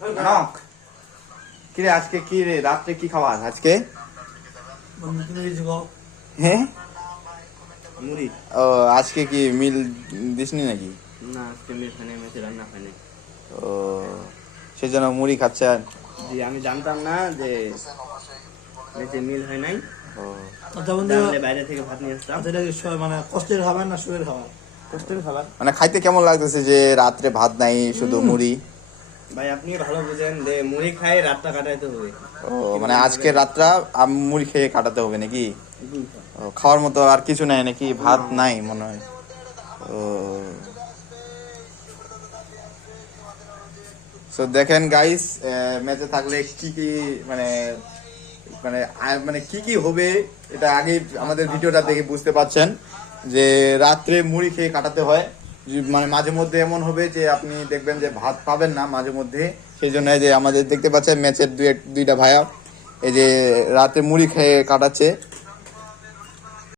Knock কি রে আজকে কি রে রাত্রে কি খাওয়া আজকে? হ্যাঁ মুড়ি। ও আজকে কি মিল দিসনি নাকি? না আজকে মিল খানে মেসে রান্না খানে। ও সেজন্য মুড়ি খাচ্ছেন? জি আমি জানতাম না যে মেসে মিল হয় নাই। ও আচ্ছা বন্ধু, জানলে বাইরে থেকে ভাত নিয়ে আসতাম। আচ্ছা এটা কি মানে কষ্টের খাবার না সুখের খাবার? কষ্টের খাবার। মানে খাইতে কেমন লাগতেছে যে রাত্রে ভাত নাই শুধু মুড়ি? ভাই আপনি ভালো বুঝেন যে মুড়ি খাই রাতটা কাটাইতে হবে। ও মানে আজকে রাতটা মুড়ি খেয়ে কাটাতে হবে নাকি? ও খাওয়ার মতো আর কিছু নাই নাকি? ভাত নাই মনে হয়। ও সো দেখেন গাইস, ম্যাচে থাকলে কি কি মানে মানে মানে কি কি হবে এটা আগে আমাদের ভিডিওটা দেখে বুঝতে পারছেন যে রাত্রে মুড়ি খেয়ে কাটাতে হয়। মানে মাঝে মধ্যে এমন হবে যে আপনি দেখবেন যে ভাত পাবেন না মাঝে মধ্যে, সেই জন্য যে আমাদের দেখতে পাচ্ছেন ম্যাচের দুইটা ভাইয়া এই যে রাতে মুড়ি খেয়ে কাটাচ্ছে।